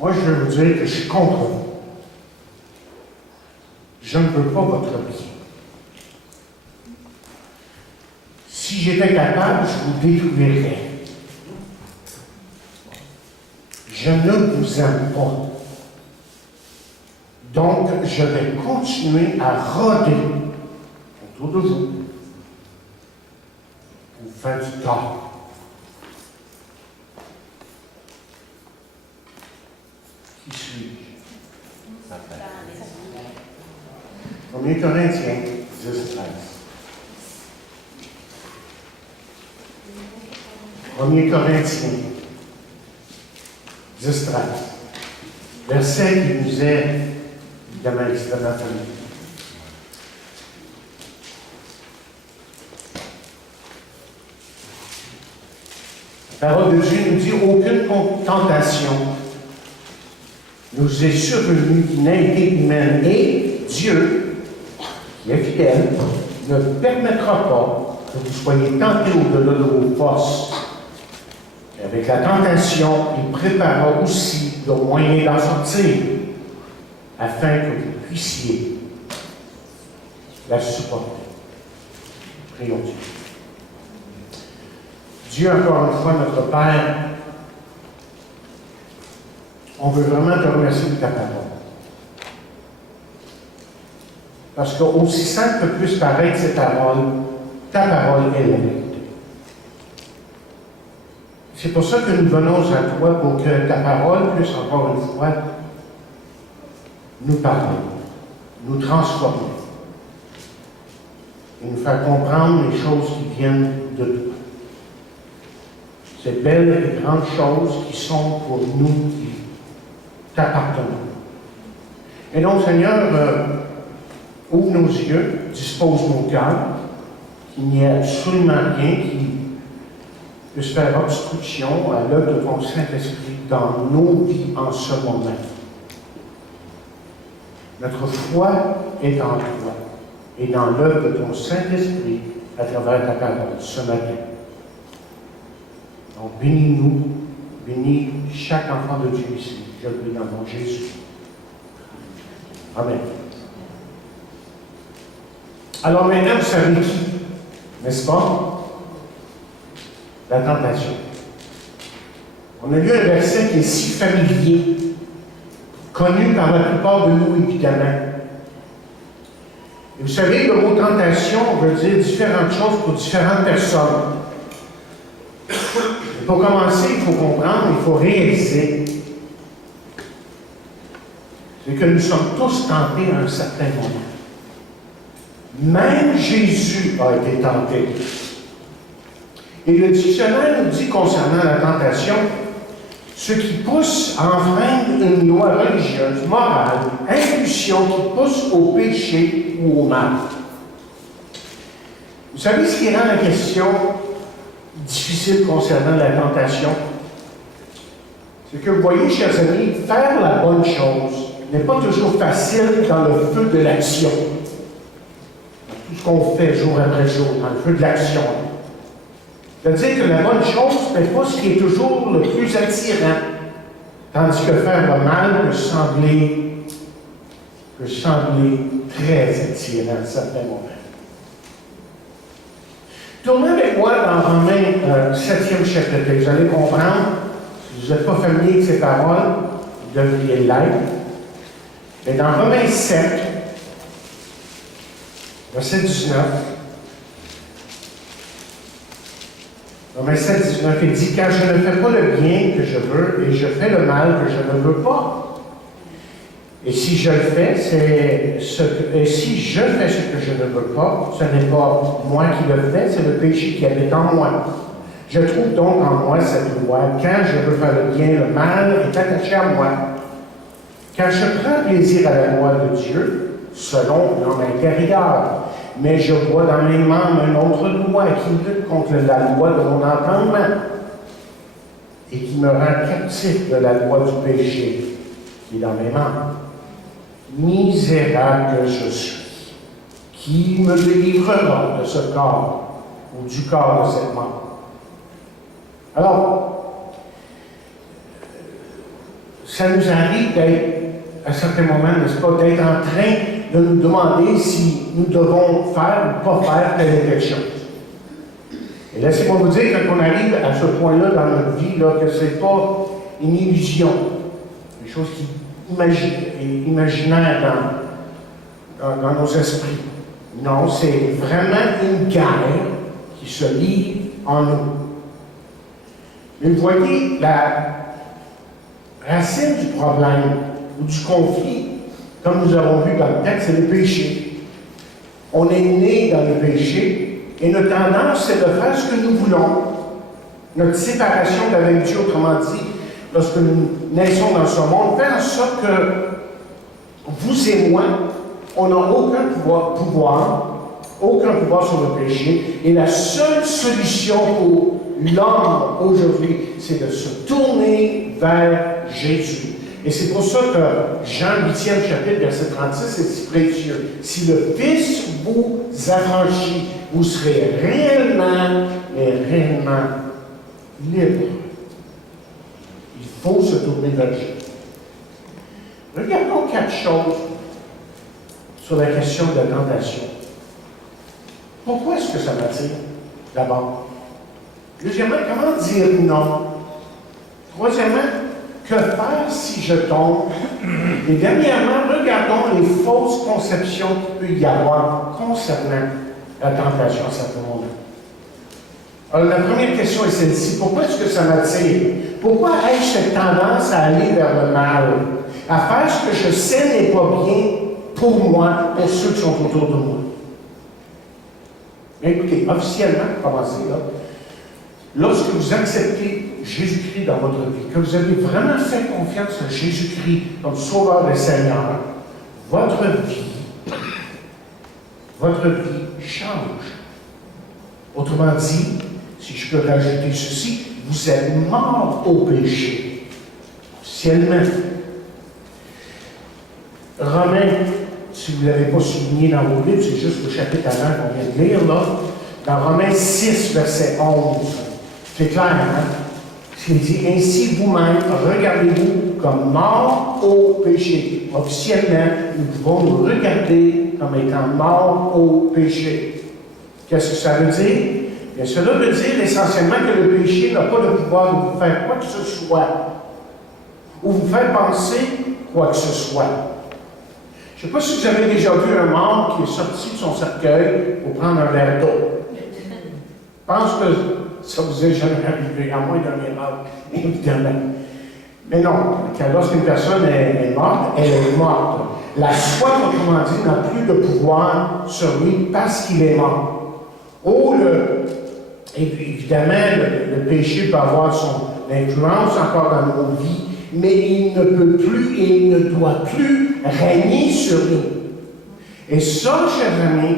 Moi, je vais vous dire que je suis contre vous. Je ne veux pas votre vie. Si j'étais capable, je vous détruirais. Je ne vous aime pas. Donc, je vais continuer à rôder autour de vous pour vous faire du tort. Qui suis-je? 1 Corinthiens 10, 13. 1 Corinthiens 10, 13. Verset qui nous est évidemment extrêmement familier. La parole de Dieu nous dit aucune tentation nous est survenue qui n'a été humaine. Et Dieu, qui est fidèle, ne permettra pas que vous soyez tentés au-delà de vos forces. Et avec la tentation, il préparera aussi le moyen d'en sortir, afin que vous puissiez la supporter. Prions Dieu. Dieu, encore une fois, notre Père, on veut vraiment te remercier de ta parole. Parce qu'aussi simple que puisse paraître cette parole, ta parole est la vérité. C'est pour ça que nous venons à toi pour que ta parole puisse encore une fois nous parler, nous transformer et nous faire comprendre les choses qui viennent de toi. Ces belles et grandes choses qui sont pour nous qui t'appartenons. Et donc, Seigneur, ouvre nos yeux, dispose nos cœurs, qu'il n'y ait absolument rien qui puisse faire obstruction à l'œuvre de ton Saint-Esprit dans nos vies en ce moment. Notre foi est en toi et dans l'œuvre de ton Saint-Esprit à travers ta parole ce matin. Donc, bénis-nous, bénis chaque enfant de Dieu ici. Je le prie dans le nom de Jésus. Amen. Alors maintenant, vous savez qui, n'est-ce pas? La tentation. On a lu un verset qui est si familier, connu par la plupart de nous, évidemment. Et vous savez, le mot tentation veut dire différentes choses pour différentes personnes. Et pour commencer, il faut comprendre, il faut réaliser, c'est que nous sommes tous tentés à un certain moment. Même Jésus a été tenté. Et le dictionnaire nous dit concernant la tentation, ce qui pousse à enfreindre une loi religieuse, morale, impulsion qui pousse au péché ou au mal. Vous savez ce qui rend la question difficile concernant la tentation? C'est que vous voyez, chers amis, faire la bonne chose n'est pas toujours facile dans le feu de l'action. Tout ce qu'on fait jour après jour, dans le feu de l'action. C'est-à-dire que la bonne chose n'est pas ce qui est toujours le plus attirant, tandis que faire le mal peut sembler très attirant à certains moments. Tournez avec moi dans Romains 7e chapitre. Vous allez comprendre, si vous n'êtes pas familier avec ces paroles, vous devriez l'être. Mais dans Romains 7, verset 19, Romains 7, 19, il dit « Car je ne fais pas le bien que je veux, et je fais le mal que je ne veux pas. Et si je le fais, ce que je ne veux pas, ce n'est pas moi qui le fais, c'est le péché qui habite en moi. Je trouve donc en moi cette loi, quand je veux faire le bien, le mal est attaché à moi. Car je prends plaisir à la loi de Dieu, selon l'homme intérieur. Mais je vois dans mes membres une autre loi qui lutte contre la loi de mon entendement et qui me rend captif de la loi du péché qui est dans mes membres. Misérable que je suis, qui me délivrera de ce corps ou du corps de cette mort? Alors, ça nous arrive d'être, à certains moments, n'est-ce pas, d'être en train de nous demander si nous devons faire ou pas faire telle et telle chose. Et laissez-moi vous dire, quand on arrive à ce point-là dans notre vie, là, que ce n'est pas une illusion, des choses qui imaginaires dans nos esprits. Non, c'est vraiment une guerre qui se livre en nous. Mais vous voyez, la racine du problème ou du conflit, comme nous avons vu dans le texte, c'est le péché. On est né dans le péché et notre tendance, c'est de faire ce que nous voulons. Notre séparation d'avec Dieu, autrement dit, lorsque nous naissons dans ce monde, fait en sorte que vous et moi, on n'a aucun pouvoir sur le péché. Et la seule solution pour l'homme aujourd'hui, c'est de se tourner vers Jésus. Et c'est pour ça que Jean 8e chapitre, verset 36, est si précieux. Si le Fils vous affranchit, vous serez réellement libre. Il faut se tourner vers Dieu. Regardons 4 choses sur la question de la tentation. Pourquoi est-ce que ça m'attire? D'abord. Deuxièmement, comment dire non? Troisièmement, que faire si je tombe? Et dernièrement, regardons les fausses conceptions qu'il peut y avoir concernant la tentation à certains moments. Alors, la première question est celle-ci. Pourquoi est-ce que ça m'attire? Pourquoi ai-je cette tendance à aller vers le mal? À faire ce que je sais n'est pas bien pour moi, pour ceux qui sont autour de moi? Mais écoutez, officiellement, commencez là. Lorsque vous acceptez Jésus-Christ dans votre vie, que vous avez vraiment fait confiance à Jésus-Christ comme Sauveur et Seigneur, votre vie change. Autrement dit, si je peux rajouter ceci, vous êtes mort au péché. Officiellement. Romains, si vous ne l'avez pas souligné dans vos livres, c'est juste le chapitre avant qu'on vient de lire, là. Dans Romains 6, verset 11. C'est clair, hein? Il dit, ainsi vous-même, regardez-vous comme morts au péché. Officiellement, nous pouvons nous regarder comme étant morts au péché. Qu'est-ce que ça veut dire? Bien, cela veut dire essentiellement que le péché n'a pas le pouvoir de vous faire quoi que ce soit, ou vous faire penser quoi que ce soit. Je ne sais pas si vous avez déjà vu un mort qui est sorti de son cercueil pour prendre un verre d'eau. Je pense que ça vous est jamais arrivé, à moins d'un miracle, évidemment. Mais non, lorsqu'une personne est morte, elle est morte. La foi, autrement dit, n'a plus de pouvoir sur lui parce qu'il est mort. Évidemment, le péché peut avoir son influence encore dans nos vies, mais il ne peut plus et il ne doit plus régner sur nous. Et ça, chers amis,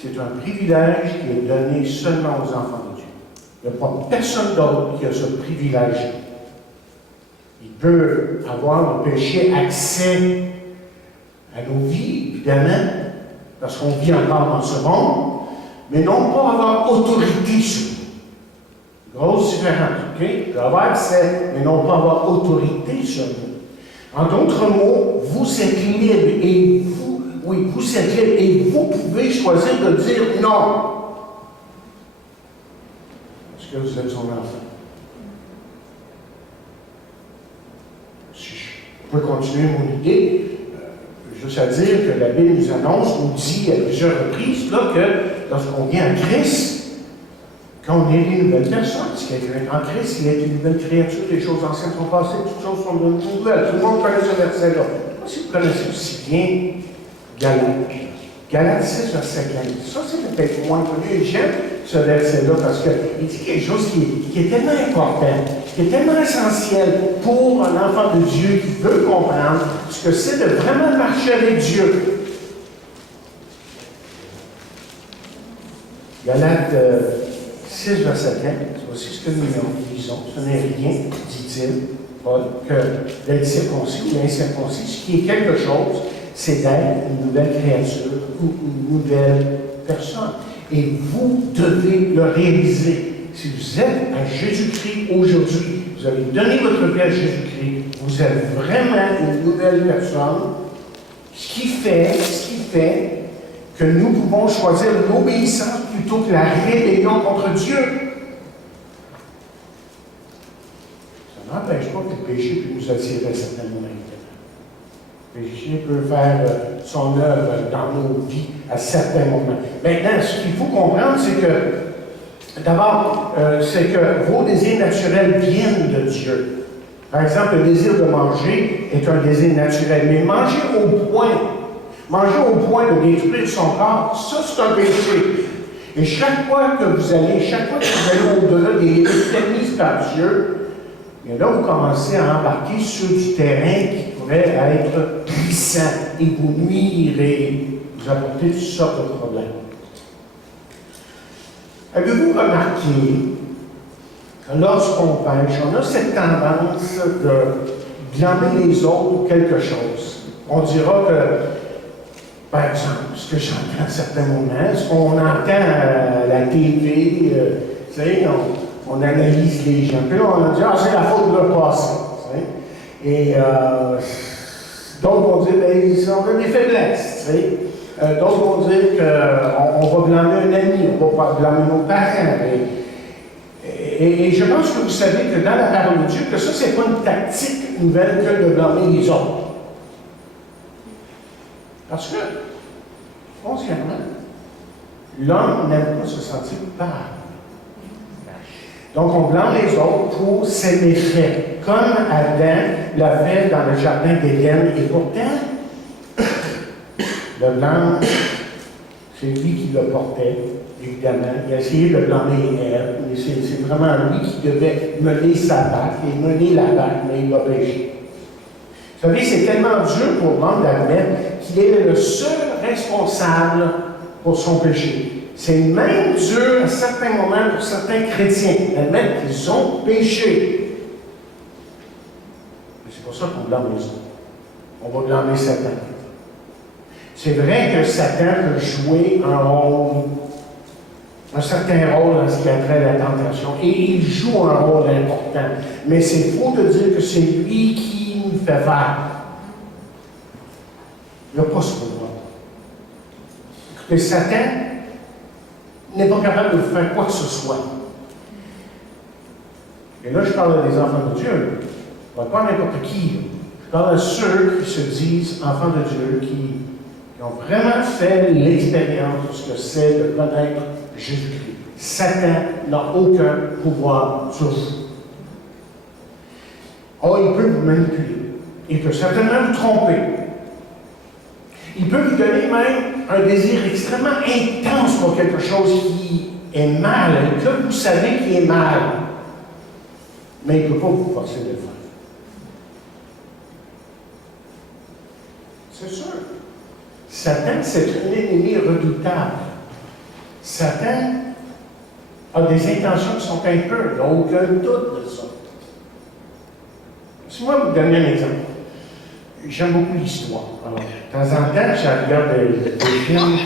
c'est un privilège qui est donné seulement aux enfants de Dieu. Il n'y a pas personne d'autre qui a ce privilège. Il peut avoir le péché accès à nos vies, évidemment, parce qu'on vit encore dans ce monde, mais non pas avoir autorité sur nous. Grosse différence, OK? Il peut avoir accès, mais non pas avoir autorité sur nous. En d'autres mots, vous êtes libre et vous êtes libre et vous pouvez choisir de dire non. Est-ce que vous êtes son enfant? Si je peux continuer mon idée, juste à dire que la Bible nous annonce, nous dit à plusieurs reprises, là, que lorsqu'on vient en Christ, quand on est une nouvelle personne, si quelqu'un est en Christ, il est une nouvelle créature, les choses anciennes sont passées, toutes choses sont devenues nouvelles. Tout le monde connaît ce verset-là. Je ne sais pas si vous connaissez aussi bien Galates. Galates 6, verset 15. Ça, c'est peut-être moins connu. Et j'aime ce verset-là parce qu'il dit quelque chose qui est tellement important, qui est tellement essentiel pour un enfant de Dieu qui veut comprendre ce que c'est de vraiment marcher avec Dieu. Galates 6, verset 15, voici ce que nous lisons. Ce n'est rien, dit-il, Paul, que d'être circoncis ou incirconcis. Ce qui est quelque chose, c'est d'être une nouvelle créature ou une nouvelle personne. Et vous devez le réaliser. Si vous êtes à Jésus-Christ aujourd'hui, vous vous avez donné votre vie à Jésus-Christ, vous êtes vraiment une nouvelle personne, ce qui fait que nous pouvons choisir l'obéissance plutôt que la rébellion contre Dieu. Ça n'empêche pas que le péché peut nous attirer à certains moments. Le péché peut faire son œuvre dans nos vies à certains moments. Maintenant, ce qu'il faut comprendre, c'est que, d'abord, c'est que vos désirs naturels viennent de Dieu. Par exemple, le désir de manger est un désir naturel, mais manger au point de détruire son corps, ça c'est un péché. Et chaque fois que vous allez au-delà des limites mises par Dieu, et là vous commencez à embarquer sur du terrain qui pourrait être puissant et vous nuire et vous apporter toutes sortes de problèmes. Avez-vous remarqué que lorsqu'on pêche, on a cette tendance de blâmer les autres pour quelque chose? On dira que, par exemple, ce que j'entends à certains moments, ce qu'on entend à la TV, tu sais, on analyse les gens. Puis là, on a dit, ah, c'est la faute de le passé. Et d'autres vont dire, ben, on a des faiblesses. D'autres vont dire qu'on va blâmer un ami, on ne va pas blâmer nos parents. Et je pense que vous savez que dans la parole de Dieu, que ça, ce n'est pas une tactique nouvelle que de blâmer les autres. Parce que, foncièrement, l'homme n'aime pas se sentir coupable. Donc, on blâme les autres pour ses méfaits, comme Adam l'a fait dans le jardin d'Éden. Et pourtant, le blâme, c'est lui qui le portait, évidemment. Il a essayé de blâmer Ève, mais c'est vraiment lui qui devait mener sa barque et mener la barque, mais il a péché. Vous savez, c'est tellement dur pour l'homme d'admettre qu'il est le seul responsable pour son péché. C'est même dur à certains moments pour certains chrétiens d'admettre qu'ils ont péché. C'est pour ça qu'on blâme les autres. On va blâmer Satan. C'est vrai que Satan peut jouer un certain rôle dans ce qui a trait à la tentation. Et il joue un rôle important. Mais c'est faux de dire que c'est lui qui nous fait faire. Il n'a pas ce pouvoir. Écoutez, Satan n'est pas capable de faire quoi que ce soit. Et là, je parle des enfants de Dieu. Pas n'importe qui. Je parle de ceux qui se disent enfants de Dieu, qui ont vraiment fait l'expérience de ce que c'est de connaître Jésus-Christ. Satan n'a aucun pouvoir sur vous. Oh, il peut vous manipuler. Il peut certainement vous tromper. Il peut vous donner même un désir extrêmement intense pour quelque chose qui est mal, et que vous savez qu'il est mal. Mais il ne peut pas vous forcer de le faire. C'est sûr. Satan, c'est un ennemi redoutable. Satan a des intentions qui sont impures. Il n'y a aucun doute de ça. Si moi, vous donner un exemple. J'aime beaucoup l'histoire. Alors, de temps en temps, je regarde des films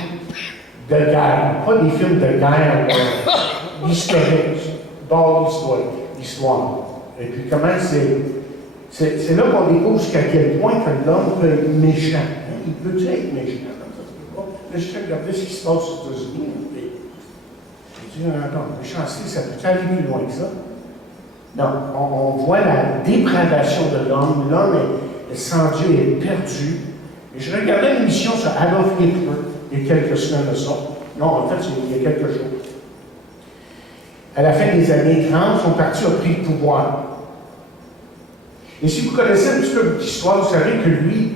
de guerre. Pas des films de guerre historiques. L'histoire. Et puis comment c'est là qu'on découvre jusqu'à quel point que l'homme peut être méchant. Il peut être méchant. Là, je fais regarder ce qui se passe aux États-Unis. Je dis, attends, méchanceté, ça peut aller plus loin que ça. Non, on voit la dépravation de l'homme. L'homme sans Dieu est perdu. Et je regardais une émission sur Adolf Hitler il y a quelques semaines de ça. Non, en fait, il y a quelques jours. À la fin des années 30, son parti a pris le pouvoir. Et si vous connaissez un petit peu votre histoire, vous savez que lui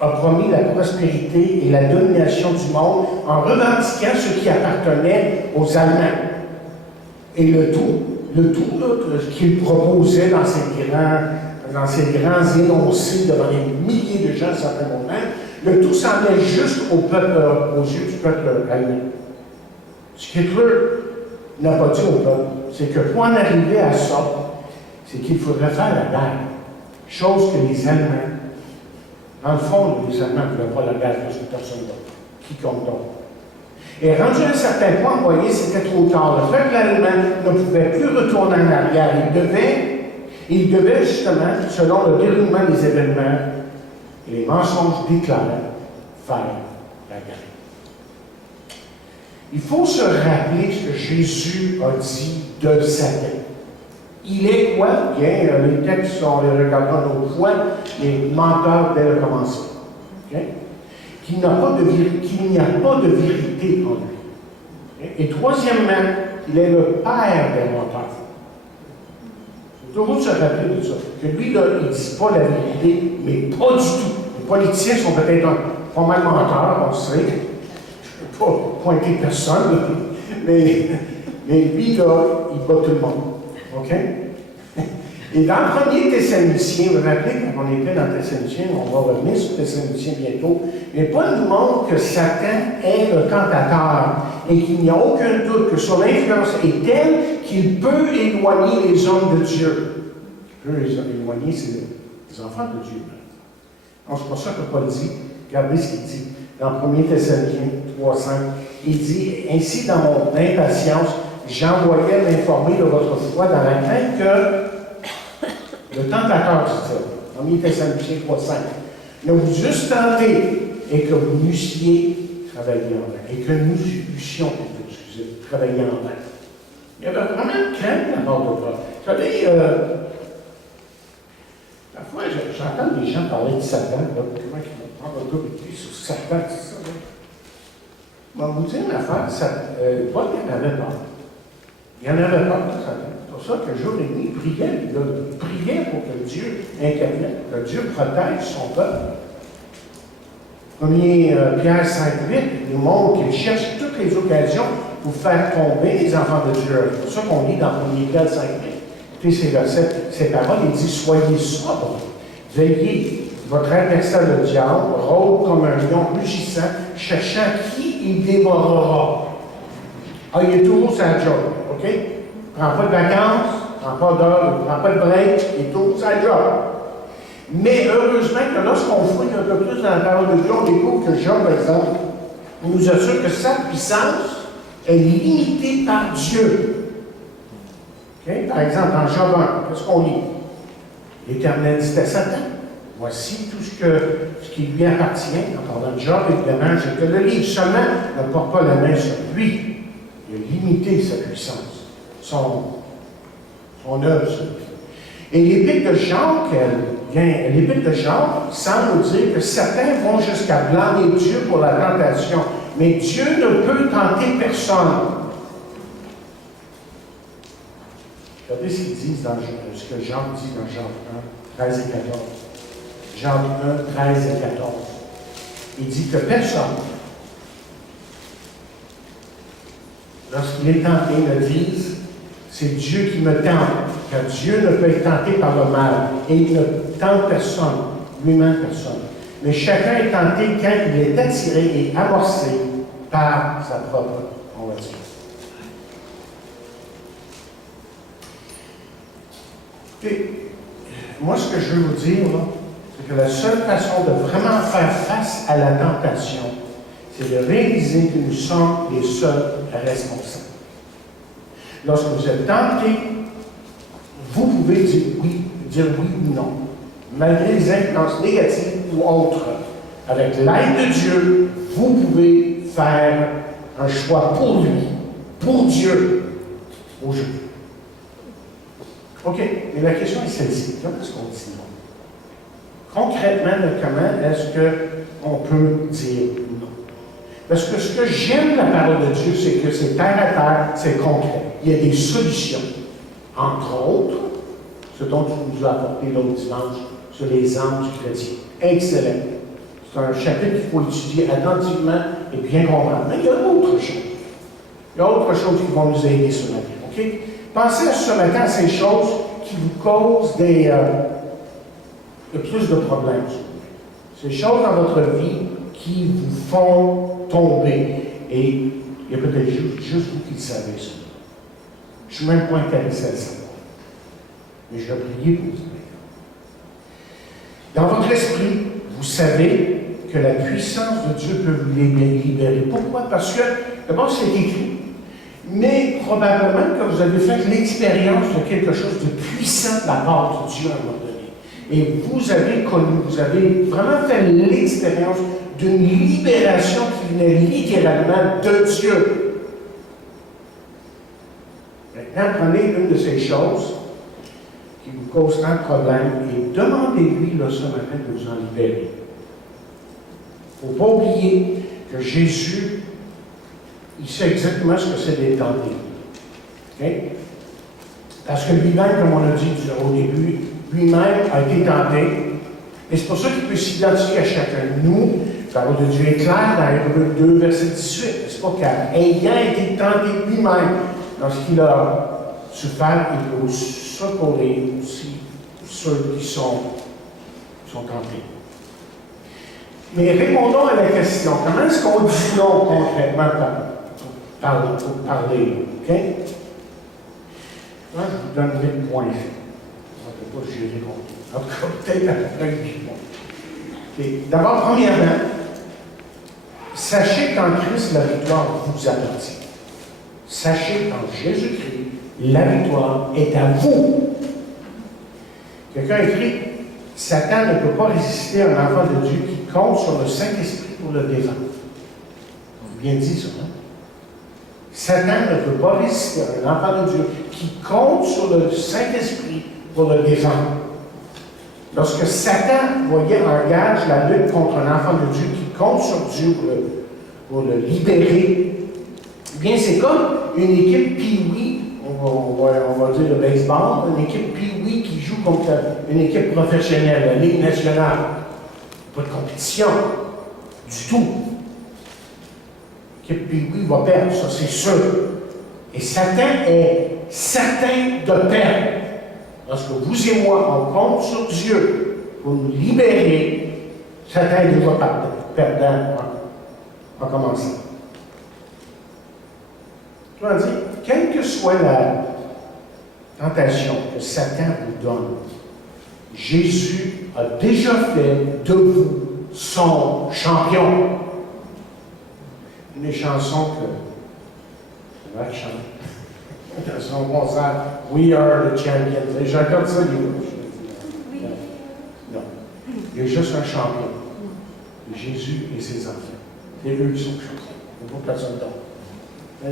a promis la prospérité et la domination du monde en revendiquant ce qui appartenait aux Allemands. Et le tout qu'il proposait dans ses grands énoncés devant des milliers de gens à certains moments, le tout semblait juste aux yeux du peuple allemand. Ce qu'Hitler n'a pas dit au peuple, c'est que pour en arriver à ça, c'est qu'il faudrait faire la guerre. Chose que les Allemands, dans le fond, les Allemands ne voulaient pas la guerre plus que personne d'autre, quiconque d'autre. Et rendu à un certain point, vous voyez, c'était trop tard. Le peuple allemand ne pouvait plus retourner en arrière. Il devait Il devait justement, selon le déroulement des événements et les mensonges déclarés, faire la guerre. Il faut se rappeler ce que Jésus a dit de Satan. Il est quoi? Bien, les textes, on les regardera une autre fois, les menteurs dès le commencement. Okay? Qu'il n'y a pas de vérité en lui. Okay? Et troisièmement, il est le père des menteurs. Il faut toujours se rappeler de ça. Que lui, là, il ne dit pas la vérité, mais pas du tout. Les politiciens sont peut-être pas mal menteurs, on sait. Je ne peux pas pointer personne, mais lui, là, il bat tout le monde. OK? Et dans le 1er Thessaloniciens, vous vous rappelez, quand on était dans Thessaloniciens, on va revenir sur Thessaloniciens bientôt, mais Paul nous montre que Satan est le tentateur et qu'il n'y a aucun doute que son influence est telle qu'il peut éloigner les hommes de Dieu. Il peut les éloigner, c'est les enfants de Dieu. Donc, c'est pour ça que Paul dit, regardez ce qu'il dit dans 1er Thessaloniciens 3:5. Il dit, ainsi dans mon impatience, j'envoyais m'informer de votre foi dans la crainte que le tentateur, dit-il, 1er Thessaloniciens 3:5, ne vous eusse tenté et que vous n'eussiez travaillé en vain, et que nous eussions, travaillé en vain. Il y avait vraiment une crainte de la part de Paul. Vous savez, parfois, j'entends des gens parler de Satan, là, comment ils vont prendre un peu de pied sur Satan, c'est ça. Je vais vous dire une affaire, Paul, il en avait peur. Il en avait peur de Satan. C'est pour ça que jour et nuit, il priait pour que Dieu intervienne, que Dieu protège son peuple. 1 Pierre 5:8 nous montre qu'il cherche toutes les occasions pour faire tomber les enfants de Dieu. C'est pour ça qu'on lit dans 1 Pierre 5:8. Écoutez ces versets, ces paroles, il dit « Soyez sobres, veillez, votre adversaire le diable rôde comme un lion rugissant, cherchant qui il dévorera. » Ah, il est toujours sa job, OK? Il ne prend pas de vacances, il ne prend pas d'heure, il ne prend pas de break, il est toujours sa job. Mais heureusement que lorsqu'on fouille un peu plus dans la parole de Dieu, on découvre que Job, par exemple, nous assure que sa puissance est limitée par Dieu. Okay? Par exemple, dans Job 1, qu'est-ce qu'on lit? L'Éternel dit à Satan, voici tout ce qui lui appartient. En parlant de Job, évidemment, je te le livre. Seulement, ne porte pas la main sur lui. Il a limité sa puissance, son œuvre sur lui. Et l'Épître de Jacques semble nous dire que certains vont jusqu'à blâmer Dieu pour la tentation, mais Dieu ne peut tenter personne. Regardez ce qu'ils disent ce que Jacques dit dans Jacques 1, 13 et 14. Jacques 1, 13 et 14. Il dit que personne, lorsqu'il est tenté, ne dise c'est Dieu qui me tente, car Dieu ne peut être tenté par le mal, et il ne tente personne, lui-même personne. Mais chacun est tenté quand il est attiré et amorcé par sa propre, on va dire. Écoutez, moi, ce que je veux vous dire, là, c'est que la seule façon de vraiment faire face à la tentation, c'est de réaliser que nous sommes les seuls responsables. Lorsque vous êtes tenté, vous pouvez dire oui ou non, malgré les influences négatives ou autres. Avec l'aide de Dieu, vous pouvez faire un choix pour lui, pour Dieu, aujourd'hui. OK, mais la question est celle-ci. Comment est-ce qu'on dit non? Concrètement, comment est-ce qu'on peut dire non? Parce que ce que j'aime de la parole de Dieu, c'est que c'est terre à terre, c'est concret. Il y a des solutions. Entre autres, ce dont tu nous as apporté l'autre dimanche sur les âmes du chrétien. Excellent. C'est un chapitre qu'il faut étudier attentivement et bien comprendre. Mais il y a autre chose. Il y a autre chose qui vont nous aider ce matin. OK? Pensez ce matin à ces choses qui vous causent plus de problèmes. Ces choses dans votre vie qui vous font tomber. Et il y a peut-être juste vous qui le savez, ça. Je ne suis même pas intéressé à le savoir. Mais je vais prier pour vous. Dans votre esprit, vous savez que la puissance de Dieu peut vous libérer. Pourquoi? Parce que, d'abord, c'est écrit. Mais probablement que vous avez fait l'expérience de quelque chose de puissant de la part de Dieu à un moment donné. Et vous avez connu, vous avez vraiment fait l'expérience d'une libération qui venait littéralement de Dieu. Maintenant, prenez une de ces choses qui vous cause un problème et demandez-lui là, ce matin de vous en libérer. Il ne faut pas oublier que Jésus, il sait exactement ce que c'est d'être tenté. Okay? Parce que lui-même, comme on a dit au début, lui-même a été tenté. Et c'est pour ça qu'il peut s'identifier à chacun de nous. La parole de Dieu est claire dans Hébreux 2, verset 18. C'est pas qu'ayant été tenté lui-même dans ce qu'il a souffert, il peut secourir aussi ceux qui sont tentés. Mais répondons à la question, comment est-ce qu'on dit non concrètement pour parler? OK? Moi, je vous donne 8 points. On ne peut pas gérer contre. En tout cas, peut-être après 8 points. Okay. D'abord, premièrement, sachez qu'en Christ, la victoire vous appartient. Sachez qu'en Jésus-Christ, la victoire est à vous. Quelqu'un écrit, Satan ne peut pas résister à un enfant de Dieu qui compte sur le Saint-Esprit pour le défendre. On a bien dit ça, hein? Satan ne peut pas résister à un enfant de Dieu qui compte sur le Saint-Esprit pour le défendre. Lorsque Satan, voyez, engage la lutte contre un enfant de Dieu qui compte sur Dieu pour le libérer, eh bien, c'est comme une équipe Pee-Wee, on va dire le baseball, une équipe Pee-Wee qui joue contre une équipe professionnelle, la Ligue nationale. Pas de compétition du tout. L'équipe Pee-Wee va perdre, ça c'est sûr. Et Satan est certain de perdre. Lorsque vous et moi, on compte sur Dieu pour nous libérer, Satan est déjà perdant en commençant. Autrement dit, quelle que soit la tentation que Satan vous donne, Jésus a déjà fait de vous son champion. Une des chansons que Jacques chante. Dans son concert, We Are the Champions. Et j'accorde ça, non. Il y a juste un champion. Jésus et ses enfants. C'est eux qui sont champions. Il n'y a pas personne d'autre.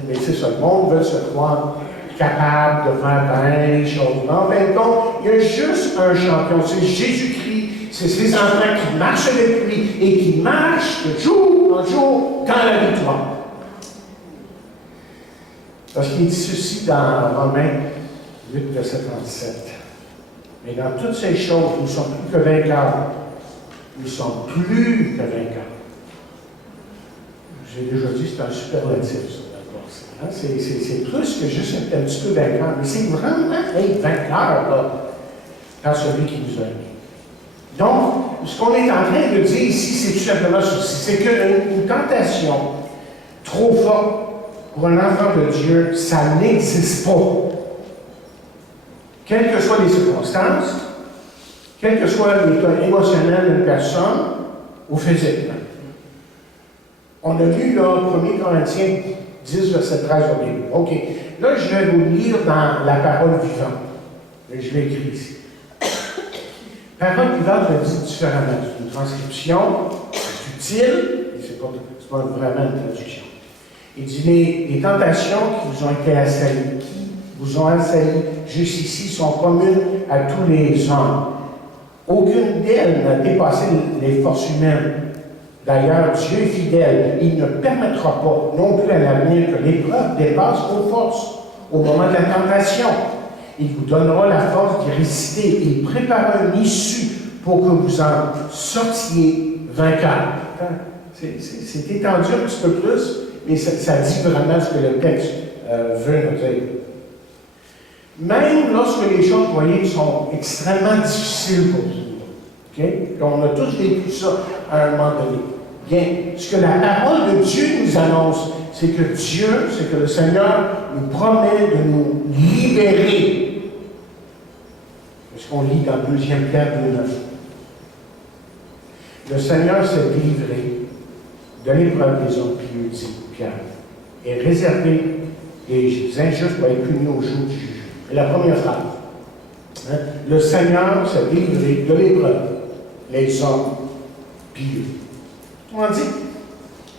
Mais c'est ça. Le monde veut se croire capable de faire bien les choses. Mais en fin de compte, il y a juste un champion. C'est Jésus-Christ. C'est ses enfants qui marchent avec lui et qui marchent de jour en jour dans la victoire. Parce qu'il dit ceci dans Romains 8, verset 37. Mais dans toutes ces choses, nous sommes plus que vainqueurs. Nous sommes plus que vainqueurs. J'ai déjà dit, c'est un superlatif, ça. C'est plus que juste un petit peu vainqueur, mais c'est vraiment être vainqueur dans celui qui nous a aimés. Donc, ce qu'on est en train de dire ici, c'est tout simplement ceci. C'est qu'une tentation trop forte pour un enfant de Dieu, ça n'existe pas. Quelles que soient les circonstances, quel que soit l'état émotionnel d'une personne, ou physiquement. On a lu là, 1 Corinthiens 10, verset 13 au début. OK. Là, je vais vous lire dans la parole vivante. Et je l'ai écrit ici. Parole vivante, je le dis différemment. C'est une transcription, c'est utile, mais ce n'est pas vraiment une traduction. Il dit les tentations qui vous ont été assaillies, jusqu'ici, sont communes à tous les hommes. Aucune d'elles n'a dépassé les forces humaines. D'ailleurs, Dieu est fidèle. Il ne permettra pas non plus à l'avenir que l'épreuve dépasse vos forces au moment de la tentation. Il vous donnera la force d'y résister. Il prépare une issue pour que vous en sortiez vainqueur. C'est étendu un petit peu plus, mais ça dit vraiment ce que le texte veut nous dire. Même lorsque les choses, vous voyez, sont extrêmement difficiles pour vous. Okay? On a tous vécu ça à un moment donné. Bien, ce que la parole de Dieu nous annonce, c'est que le Seigneur nous promet de nous libérer. C'est ce qu'on lit dans 2 Pierre 2,9. Le Seigneur s'est délivré de l'épreuve des hommes pieux, dit Pierre, et réservé Les injustes vont être punis au jour du jugement. Et la première phrase. Hein? Le Seigneur s'est délivré de l'épreuve, les hommes pieux. On dit,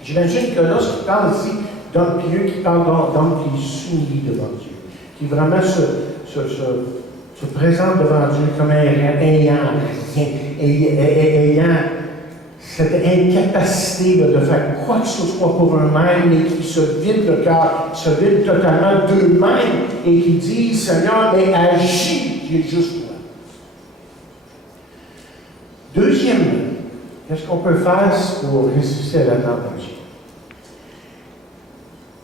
j'imagine que lorsqu'il parle ici d'hommes pieux, qui parle d'hommes qui s'unifient devant Dieu, qui vraiment se présente devant Dieu comme ayant cette incapacité de faire quoi que ce soit pour eux-mêmes et qui se vident le cœur, se vident totalement d'eux-mêmes et qui disent, Seigneur, mais agis, j'ai juste toi. Deuxièmement, qu'est-ce qu'on peut faire pour résister à la tentation?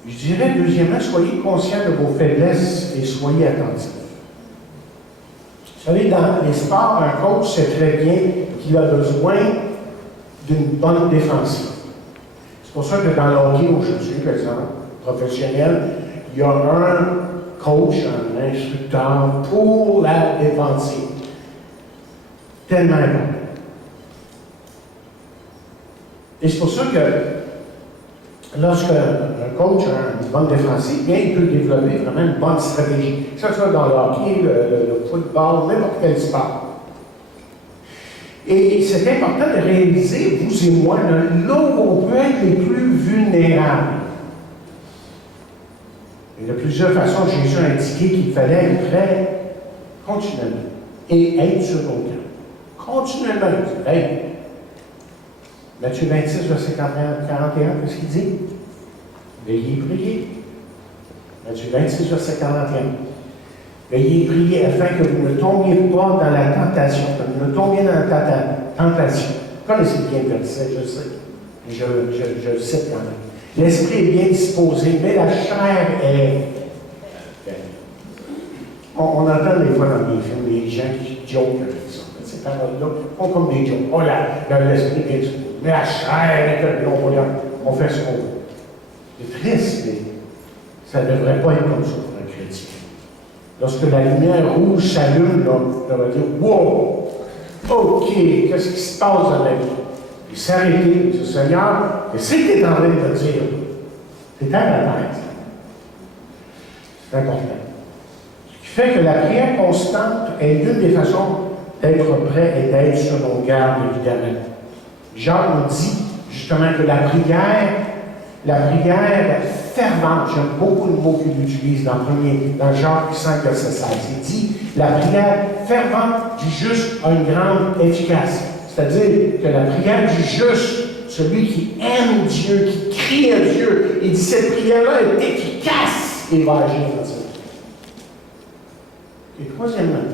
Je dirais, deuxièmement, soyez conscients de vos faiblesses et soyez attentifs. Vous savez, dans les sports, un coach sait très bien qu'il a besoin d'une bonne défensive. C'est pour ça que dans le hockey aujourd'hui, par exemple, professionnel, il y a un coach, un instructeur pour la défensive. Tellement important. Et c'est pour ça que lorsqu'un coach a une bonne défensive, bien, il peut développer vraiment une bonne stratégie. Que ce soit dans le hockey, le football, n'importe quel sport. Et c'est important de réaliser, vous et moi, là où on peut être les plus vulnérables. Et de plusieurs façons, Jésus a indiqué qu'il fallait être prêt continuellement et être sur nos gardes. Continuellement. Hey. Matthieu 26, verset 41, qu'est-ce qu'il dit? Veillez et priez. Matthieu 26, verset 41. Veillez et priez afin que vous ne tombiez pas dans la tentation, que vous ne tombiez dans la tentation. Connaissez bien le verset, je sais. Je le cite quand même. L'esprit est bien disposé, mais la chair est. On entend des fois dans les films des gens qui jokent avec ça. Ces paroles-là font comme des jokes. Oh là, l'esprit est bien disposé, mais la chair est faible. On fait ce qu'on veut. C'est triste, mais ça ne devrait pas être comme ça pour un chrétien. Lorsque la lumière rouge s'allume, là, on va dire wow! OK, qu'est-ce qui se passe dans la vie? Il s'arrêter, il dit Seigneur, qu'est-ce que tu es en train de me dire? C'est à la tête. C'est important. Ce qui fait que la prière constante est l'une des façons d'être prêt et d'être sur nos gardes, évidemment. Jacques nous dit justement que la prière fervente, j'aime beaucoup le mot qu'il utilise dans Jacques 5, verset 16. Il dit la prière fervente du juste a une grande efficace. C'est-à-dire que la prière du juste, celui qui aime Dieu, qui crie à Dieu, il dit cette prière-là est efficace et va agir dans sa vie. Et troisièmement,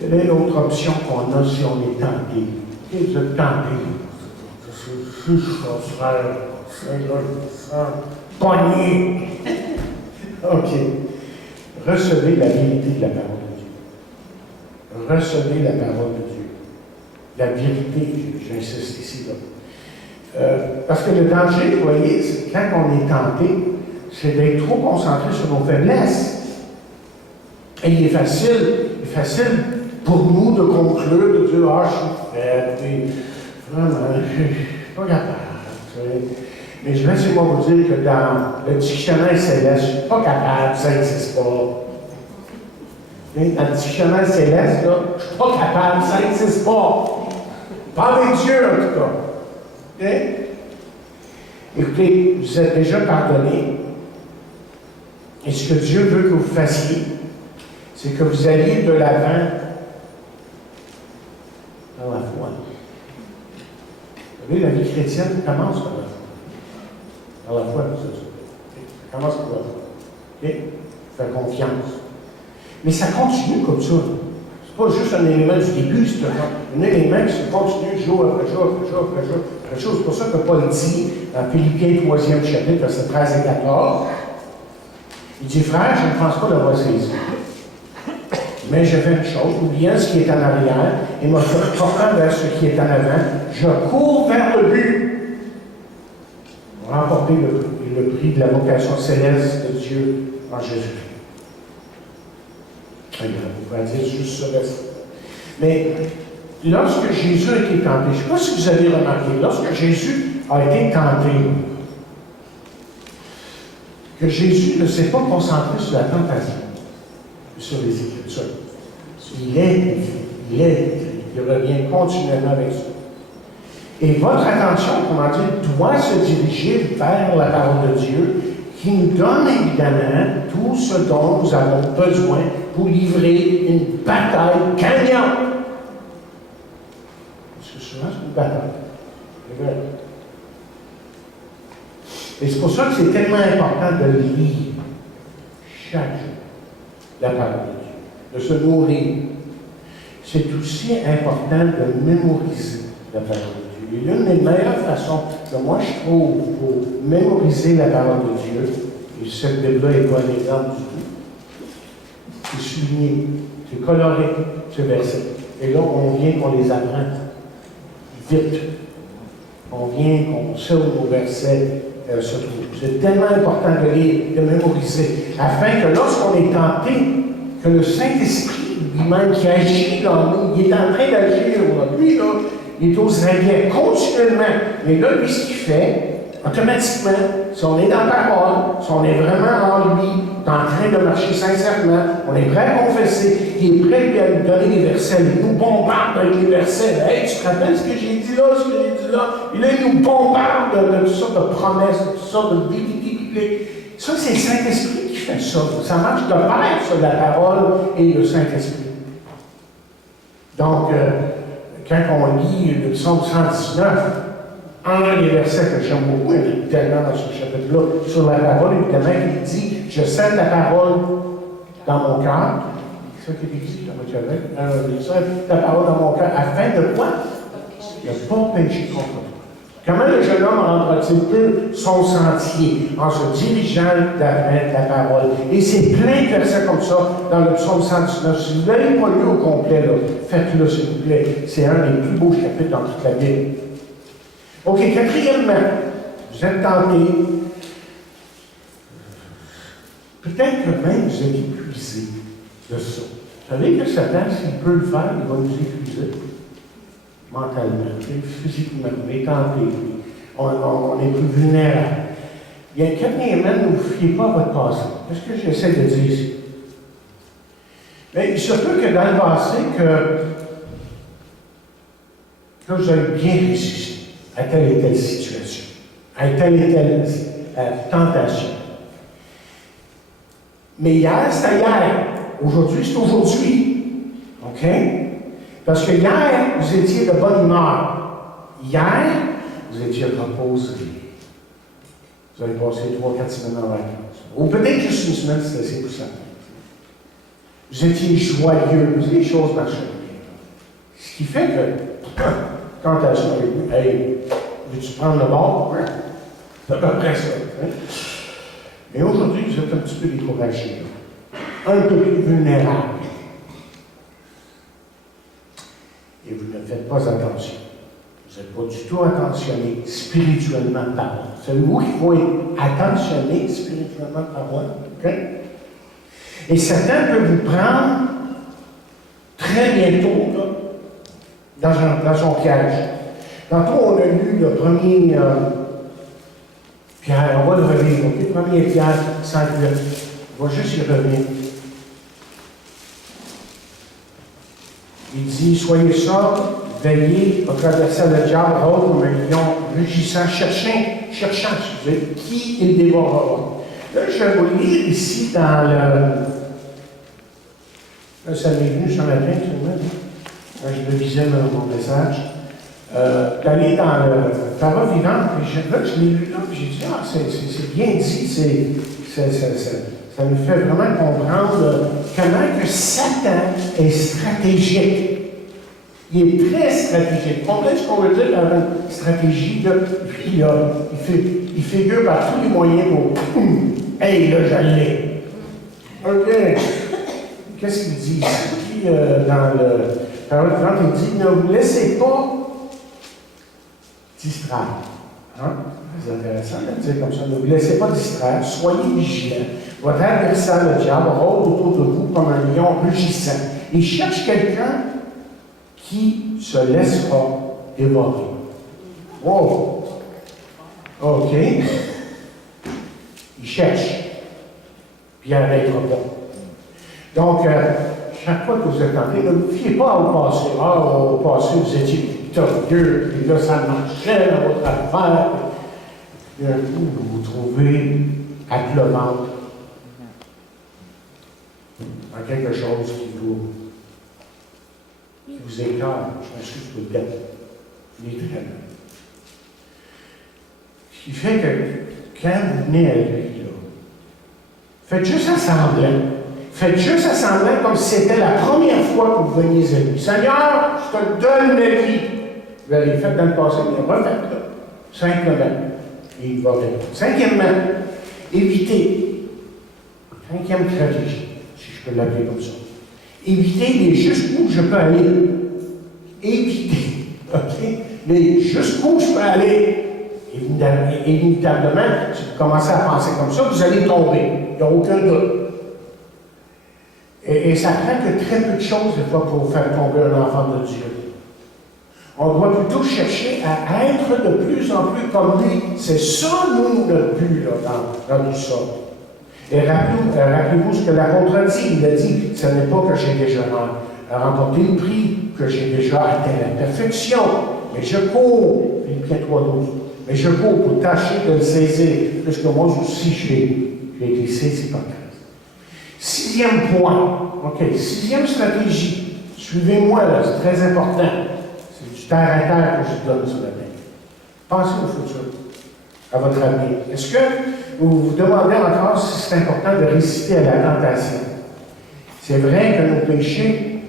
quelle est l'autre option qu'on a si on est tenté? Vous êtes tenté. Je suis frère, pogné. OK. Recevez la vérité de la parole de Dieu. Recevez la parole de Dieu. La vérité, j'insiste ici, là. Parce que le danger, vous voyez, quand on est tenté, c'est d'être trop concentré sur nos faiblesses. Et il est facile pour nous de conclure, de dire, ah, je suis faible, vraiment, je ne suis pas capable. Mais je laissez-moi vous dire que dans le dictionnaire céleste, je ne suis pas capable, ça n'existe pas. Dans le dictionnaire céleste, là, je ne suis pas capable, ça n'existe pas. Pas avec Dieu, en tout cas. Okay? Écoutez, vous êtes déjà pardonné. Et ce que Dieu veut que vous fassiez, c'est que vous alliez de l'avant dans la foi. Vous savez, la vie chrétienne commence par la foi. Dans la foi, c'est ça. Ça commence par la foi. OK? Faire confiance. Mais ça continue comme ça. C'est pas juste un élément du début, c'est un élément qui se continue jour après jour, après jour, après jour, après jour. C'est pour ça que Paul dit, dans Philippiens 3e chapitre, versets 13 et 14, il dit, frère, je ne pense pas d'avoir saisi. Mais je fais une chose, oubliant ce qui est en arrière et me portant vers ce qui est en avant, je cours vers le but pour remporter le prix de la vocation céleste de Dieu en Jésus-Christ. Vous pouvez dire juste ce verset. Mais lorsque Jésus a été tenté, je ne sais pas si vous avez remarqué, lorsque Jésus a été tenté, que Jésus ne s'est pas concentré sur la tentation, mais sur les Écritures. Il revient continuellement avec ça. Et votre attention, comment dire, doit se diriger vers la parole de Dieu, qui nous donne évidemment tout ce dont nous avons besoin pour livrer une bataille gagnante. Parce que souvent, c'est une bataille. C'est vrai. Et c'est pour ça que c'est tellement important de lire chaque jour la parole de Dieu, de se nourrir. C'est aussi important de mémoriser la parole de Dieu. Et l'une des meilleures façons que moi je trouve pour mémoriser la parole de Dieu, et cette Bible-là n'est pas un exemple du tout, c'est souligner, c'est colorer ces versets. Et là, on vient qu'on les apprend vite. On vient qu'on sait où nos versets se trouvent. C'est tellement important de lire, de mémoriser, afin que lorsqu'on est tenté, que le Saint-Esprit lui-même qui agit dans nous, il est en train d'agir. Lui, là, il est aux aguets continuellement. Mais là, lui, ce qu'il fait, automatiquement, si on est dans la parole, si on est vraiment en lui, en train de marcher sincèrement, on est prêt à confesser, il est prêt à nous donner des versets, il nous bombarde avec les versets. Hey, tu te rappelles ce que j'ai dit là, ce que j'ai dit là? Et là, il nous bombarde de toutes sortes de promesses, de toutes sortes de bibliques. Ça, c'est le Saint-Esprit qui fait ça. Ça marche de pair sur la parole et le Saint-Esprit. Donc, quand on lit le psaume 119, un des versets que j'aime beaucoup, il y en a tellement dans ce chapitre-là, sur la parole, évidemment, il dit « Je sens ta parole dans mon cœur ». C'est ça qu'il dit, je sens ta parole dans mon cœur, afin de quoi? De ne pas pécher contre toi. Comment le jeune homme rendra-t-il son sentier en se dirigeant vers la parole? Et c'est plein de versets comme ça dans le psaume 119. Si vous ne l'avez pas lu au complet, faites-le s'il vous plaît. C'est un des plus beaux chapitres dans toute la Bible. OK, quatrièmement, vous êtes tentés. Peut-être que même vous êtes épuisé de ça. Vous savez que Satan, s'il peut le faire, il va nous épuiser. Mentalement, physiquement, on est tenté, on est plus vulnérable. Il y a quatrièmement, ne vous fiez pas à votre passé. Qu'est-ce que j'essaie de dire ici? Mais il se peut que dans le passé, que vous avez bien résisté à telle et telle situation, à telle et telle tentation. Mais hier, c'était hier. Aujourd'hui, c'est aujourd'hui. OK? Parce que hier, vous étiez de bonne humeur. Hier, vous étiez reposé. Vous avez passé 3-4 semaines en vacances. Ou peut-être juste une semaine, c'est assez pour ça. Vous étiez joyeux, les choses marchaient bien. Ce qui fait que, quand tu as ça avec vous, hey, veux-tu prendre le bord? C'est à peu près ça. Hein? Mais aujourd'hui, vous êtes un petit peu découragé. Un peu plus vulnérable. Et vous ne faites pas attention. Vous n'êtes pas du tout attentionné spirituellement parlant. Savez-vous qu'il faut être attentionné spirituellement parlant? Okay? Et Satan peut vous prendre très bientôt là, dans son piège. Tantôt, on a lu le premier Pierre, on va le relire. Okay? Premier Pierre 5, on va juste y revenir. Il dit, soyez sobres, veillez, à traverser le diable comme un lion rugissant, cherchant, qui il dévorera. Là, je vais vous lire ici dans le... Là, ça m'est venu ce matin, seulement, quand je revisais mon message. D'aller dans le parole vivante, puis là, je l'ai lu là, puis j'ai dit, ah, c'est bien dit, ça nous fait vraiment comprendre comment que Satan est stratégique. Il est très stratégique. Comprenez ce qu'on veut dire par une stratégie, là, puis là, il figure par tous les moyens pour hey, là, j'allais. OK. Qu'est-ce qu'il dit ici? Dans le parole vivante, il dit, ne vous laissez pas distraire. Hein? C'est intéressant de dire comme ça. Ne vous laissez pas distraire. Soyez vigilants. Votre adversaire, le diable, rôde autour de vous comme un lion rugissant. Il cherche quelqu'un qui se laissera dévorer. Oh! OK. Il cherche. puis il n'arrêtera pas. Donc, chaque fois que vous êtes tenté, ne vous fiez pas au passé. Ah, au passé, vous étiez victorieux, puis là, ça marchait dans votre affaire. Puis d'un coup, vous vous trouvez à plat ventre dans quelque chose qui vous écarte. Je m'excuse pour le terme. Littéralement. Ce qui fait que quand vous venez à lui, là, faites juste assemblant. Faites juste assemblant comme si c'était la première fois que vous veniez à lui. Seigneur, je te donne ma vie. Vous l'avez fait dans le passé, mais refaites-le. Simplement. Et il va répondre. Cinquièmement, évitez. Cinquième stratégie, si je peux l'appeler comme ça. Évitez les jusqu'où je peux aller. Évitez. OK? Mais jusqu'où je peux aller. Inévitablement, si vous commencez à penser comme ça, vous allez tomber. Il n'y a aucun doute. Et ça prend que très peu de choses, des fois, pour faire tomber un enfant de Dieu. On doit plutôt chercher à être de plus en plus comme lui. C'est ça, nous, notre but, là, dans tout ça. Et rappelez-vous ce que l'apôtre dit. Il a dit, ce n'est pas que j'ai déjà remporté le prix, que j'ai déjà atteint la perfection, mais je cours, Philippiens 3:12, mais je cours pour tâcher de le saisir, puisque moi aussi j'ai été saisi par Christ. Sixième point, OK, sixième stratégie, suivez-moi là, c'est très important. C'est du terre à terre que je donne ce matin. Pensez au futur, à votre avenir. Est-ce que vous vous demandez encore si c'est important de résister à la tentation? C'est vrai que nos péchés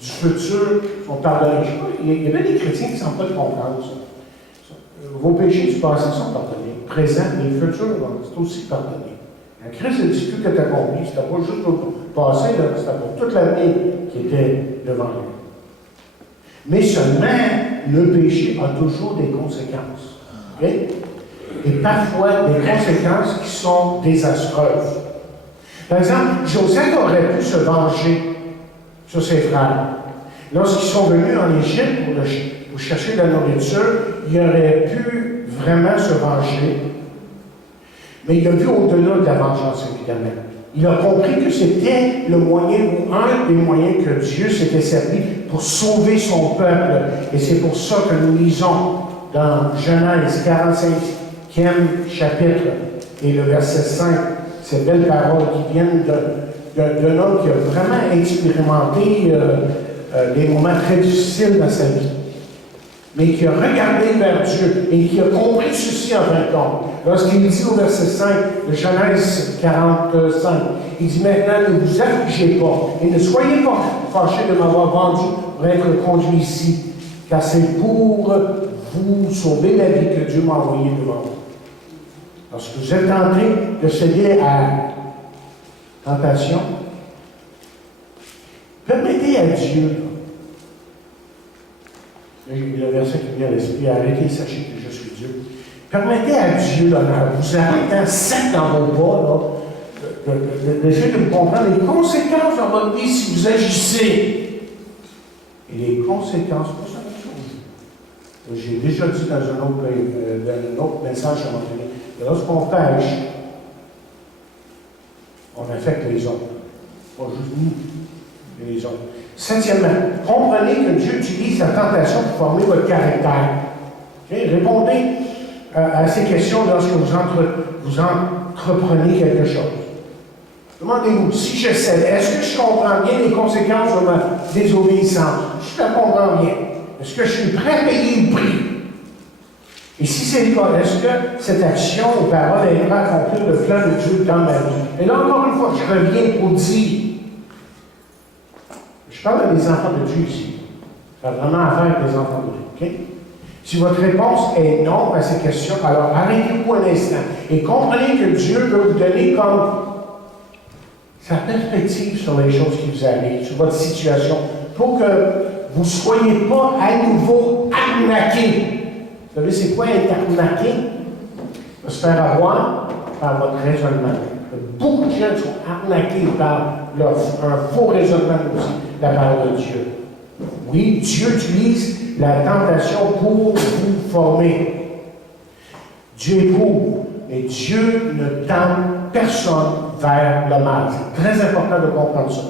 du futur sont pardonnés. Il y avait des chrétiens qui ne semblent pas de comprendre ça. Vos péchés du passé sont pardonnés. Présent et futur, c'est aussi pardonné. La Christ a dit tout que tu as accompli. C'était pas juste pour le passé, c'était pour toute l'avenir qui était devant lui. Mais seulement, le péché a toujours des conséquences. Okay? Et parfois, des conséquences qui sont désastreuses. Par exemple, Joseph aurait pu se venger sur ses frères. Lorsqu'ils sont venus en Égypte pour chercher de la nourriture, il aurait pu vraiment se venger. Mais il a vu au-delà de la vengeance, évidemment. Il a compris que c'était le moyen, ou un des moyens que Dieu s'était servi pour sauver son peuple. Et c'est pour ça que nous lisons dans Genèse 45e chapitre et le verset 5, ces belles paroles qui viennent d'un homme qui a vraiment expérimenté des moments très difficiles dans sa vie, mais qui a regardé vers Dieu et qui a compris ceci en fin de compte. Lorsqu'il dit au verset 5 de Genèse 45, il dit maintenant ne vous affligez pas et ne soyez pas fâchés de m'avoir vendu pour être conduit ici, car c'est pour vous sauver la vie que Dieu m'a envoyé devant vous. Lorsque vous êtes tenté de céder à la tentation, permettez à Dieu. Le verset qui vient à l'esprit, arrêtez, sachez que je suis Dieu. Permettez à Dieu, là, vous arrêtant sec dans vos pas, d'essayer de me comprendre les conséquences dans votre vie si vous agissez. Et les conséquences, c'est pas la chose. J'ai déjà dit dans un autre message à un moment donné, que lorsqu'on pêche, on affecte les autres. Pas juste nous, mais les autres. Septièmement, comprenez que Dieu utilise la tentation pour former votre caractère. Okay? Répondez à ces questions lorsque vous entreprenez quelque chose. Demandez-vous, si je sais, est-ce que je comprends bien les conséquences de ma désobéissance? Je la comprends bien. Est-ce que je suis prêt à payer le prix? Et si c'est le cas, est-ce que cette action ou parole aidera à accomplir le plan de Dieu dans ma vie? Et là, encore une fois, je reviens pour dire, je parle des enfants de Dieu ici. Ça a vraiment affaire avec les enfants de Dieu. Okay? Si votre réponse est non à ces questions, alors arrêtez-vous un instant et comprenez que Dieu veut vous donner comme sa perspective sur les choses qui vous arrivent, sur votre situation, pour que vous ne soyez pas à nouveau arnaqués. Vous savez, c'est quoi être arnaqué? Se faire avoir par votre raisonnement. Beaucoup de gens sont arnaqués par un faux raisonnement aussi, la parole de Dieu. Oui, Dieu utilise la tentation pour vous former. Dieu éprouve, mais Dieu ne tente personne vers le mal. C'est très important de comprendre ça.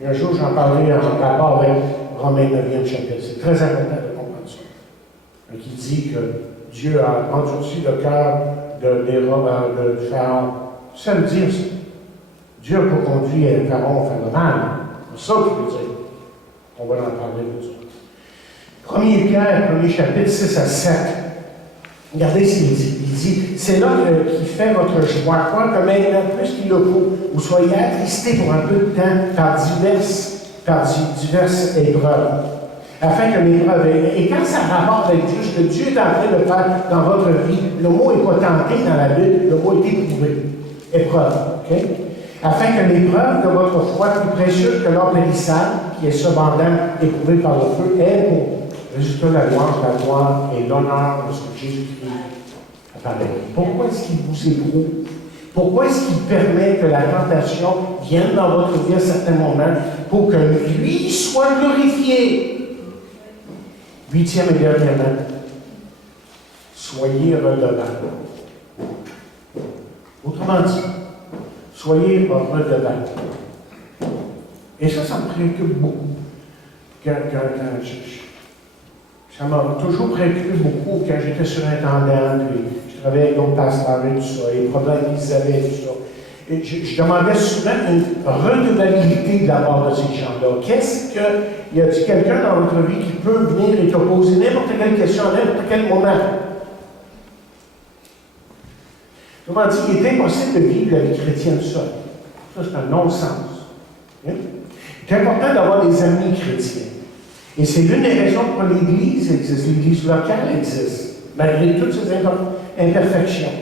Et un jour, j'en parlerai en rapport avec Romains 9e chapitre. C'est très important de comprendre ça. Qui dit que Dieu a endurci le cœur de Pharaon. Ça veut dire ça. Dieu a pas conduit Pharaon à faire le mal. C'est ça qu'il veut dire. On va en parler de ça. 1er Pierre, 1er chapitre 6 à 7. Regardez ce qu'il dit. Il dit, c'est là qu'il fait votre joie, quoi que maintenant, plus qu'il le faut, vous soyez attristés pour un peu de temps par diverses épreuves. Afin que l'épreuve, et quand ça rapporte avec Dieu, ce que Dieu est en train de faire dans votre vie, le mot n'est pas tenté dans la Bible, le mot est éprouvé. Épreuve, ok? Afin que l'épreuve de votre foi, plus précieuse que l'or périssable, qui est cependant éprouvée par le feu, ait pour résultat la gloire et l'honneur de ce que Jésus-Christ apparaît. Pourquoi est-ce qu'il vous éprouve? Pourquoi est-ce qu'il permet que la tentation vienne dans votre vie à certains moments pour que lui soit glorifié? 8e et dernièrement, soyez redevables. Autrement dit, soyez redevables. Et ça me préoccupe beaucoup. Ça m'a toujours préoccupé beaucoup quand j'étais surintendant, puis je travaillais avec d'autres pasteurs et tout ça, et les problèmes qu'ils avaient, tout ça. Et je demandais souvent une redevabilité de la part de ces gens-là. Qu'est-ce qu'il y a quelqu'un dans votre vie qui peut venir et te poser n'importe quelle question à n'importe quel moment? Autrement dit, il est impossible de vivre la vie chrétienne seule. Ça, c'est un non-sens. C'est important d'avoir des amis chrétiens. Et c'est l'une des raisons pour l'Église existe, l'Église locale existe, malgré toutes ces imperfections.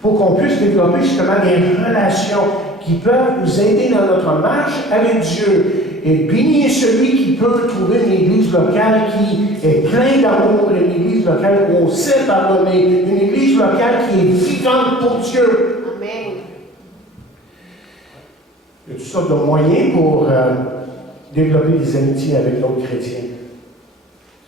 Pour qu'on puisse développer justement des relations qui peuvent nous aider dans notre marche avec Dieu. Et béni est celui qui peut trouver une Église locale qui est pleine d'amour, une Église locale où on sait pardonner, une Église locale qui est vivante pour Dieu. Amen. Il y a toutes sortes de moyens pour développer des amitiés avec d'autres chrétiens.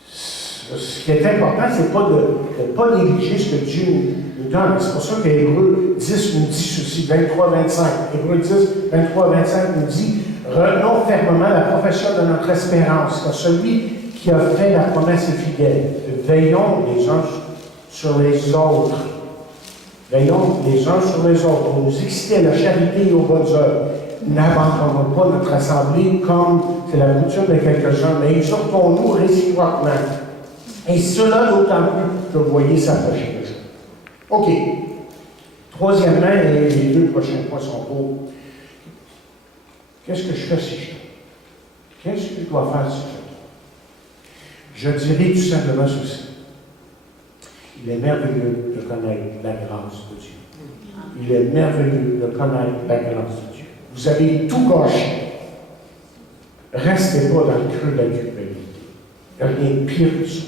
Ce qui est important, c'est de ne pas négliger ce que Dieu nous donne. C'est pour ça qu'Hébreux 10 nous dit ceci, 23-25. Hébreux 10, 23-25 nous dit « Retenons fermement la profession de notre espérance, car celui qui a fait la promesse est fidèle. Veillons les uns sur les autres. Veillons les uns sur les autres pour nous exciter à la charité et aux bonnes œuvres. N'abandonnons pas notre assemblée comme c'est la coutume de quelques-uns, mais exhortons-nous réciproquement. Et cela d'autant plus que vous voyez s'approcher le jour. OK. Troisièmement, et les deux prochains points sont courts. Qu'est-ce que je fais si je tombe? Qu'est-ce que je dois faire si je tombe? Je dirais tout simplement ceci. Il est merveilleux de connaître la grâce de Dieu. Il est merveilleux de connaître la grâce de Dieu. Vous avez tout gâché. Restez pas dans le creux de la culpabilité. Il n'y a rien de pire que ça.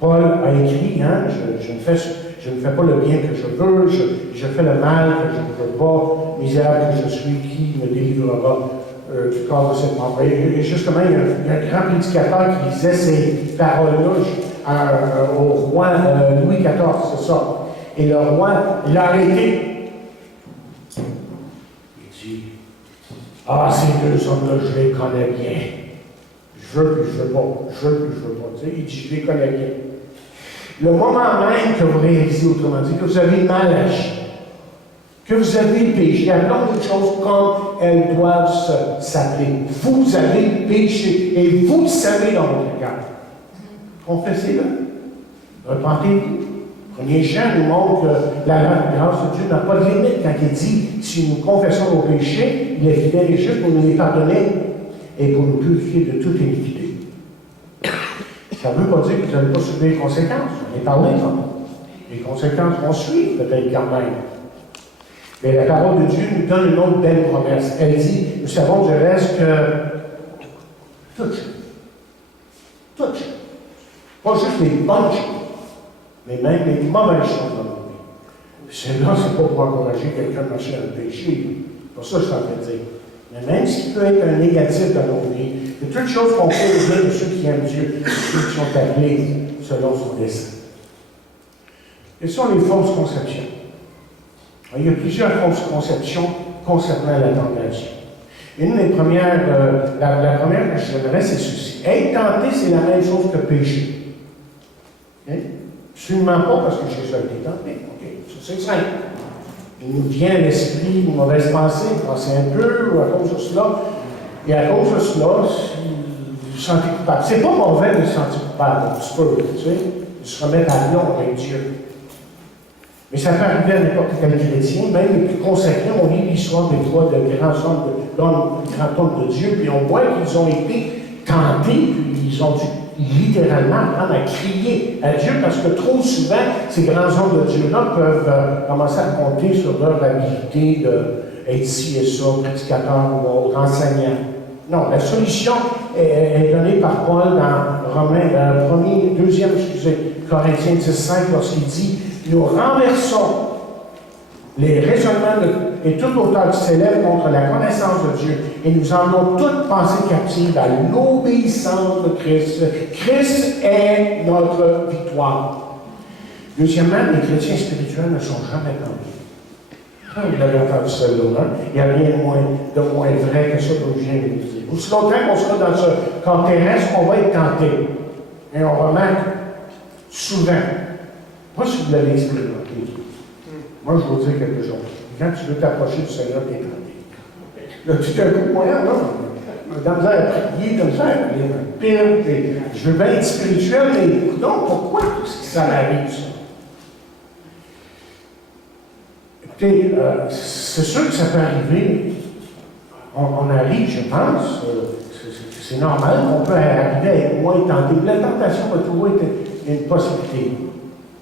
Paul a écrit, je ne fais pas le bien que je veux, je fais le mal que je ne veux pas, misérable que je suis, qui me délivrera du corps de cette mort. Et justement, il y a un grand prédicateur qui disait ces paroles-là au roi Louis XIV, c'est ça. Et le roi l'a arrêté. Il dit, ah, ces deux hommes-là, je les connais bien. Je veux puis je veux pas. Je veux puis je veux pas. Tu sais, il dit, je les connais bien. Le moment même que vous réalisez, autrement dit, que vous avez mal agi, que vous avez péché, appelons les choses comme elles doivent s'appeler. Vous avez péché et vous le savez dans votre cœur. Confessez-le. Repentez-vous. Premier Jean nous montre que la grâce de Dieu n'a pas de limite quand il dit si nous confessons nos péchés, il est fidèle et juste pour nous les pardonner et pour nous purifier de toute iniquité. Ça ne veut pas dire que vous n'allez pas subir les conséquences. On est parlé, non? Les conséquences vont suivre peut-être quand même. Mais la parole de Dieu nous donne une autre belle promesse. Elle dit, nous savons du reste que toutes, pas juste les bonnes choses, mais même les mauvaises choses dans notre vie. Celle-là, ce n'est pas pour encourager quelqu'un à marcher dans le péché. C'est pas ça que je suis en train de dire. Mais même ce qui peut être un négatif dans nos vies, c'est toutes choses qu'on fait au bien de ceux qui aiment Dieu, ceux qui sont appelés selon son dessein. Quelles sont les fausses conceptions? Il y a plusieurs fausses conceptions concernant la tentation. Une des premières, la première que je donnerais, c'est ceci. Être tenté, c'est la même chose que pécher. Hein? Absolument pas parce que j'ai déjà été tenté. OK, ça c'est simple. Il nous vient à l'esprit une mauvaise pensée, penser un peu, ou à cause de cela. Et à cause de cela, vous vous sentez coupable. C'est pas mauvais de se sentir coupable, un petit peu, tu sais, de se remettre à l'ombre avec Dieu. Mais ça peut arriver à n'importe quel chrétien, même les plus consacrés, on lit l'histoire des trois de grands hommes de Dieu, puis on voit qu'ils ont été tentés, puis ils ont dû littéralement apprendre à crier à Dieu, parce que trop souvent, ces grands hommes de Dieu-là peuvent commencer à compter sur leur habilité d'être ci et ça, prédicateur ou autre, enseignant. Non, la solution est donnée par Paul dans Corinthiens 10:5, lorsqu'il dit « Nous renversons les raisonnements et toute hauteur qui s'élève contre la connaissance de Dieu, et nous emmenons toute pensée captive à l'obéissance de Christ. Christ est notre victoire. » Deuxièmement, les chrétiens spirituels ne sont jamais tentés. Vous l'avez entendu celle-là, hein? Il n'y a rien de moins vrai que ça que je viens de vous dire. Aussi longtemps qu'on sera dans ce corps terrestre, on va être tenté. Et on remarque souvent, pas si vous l'avez expérimenté. Moi, je vais vous dire quelque chose. Quand tu veux t'approcher du Seigneur, tu es tenté. Là, tu t'es un coup de moyen, non? Dans misère à prier, comme ça, je veux bien être spirituel, mais non, pourquoi ça arrive, ça? Écoutez, c'est sûr que ça peut arriver. On arrive, je pense, c'est normal, on peut arriver à être moins tenté. La tentation va toujours être une possibilité.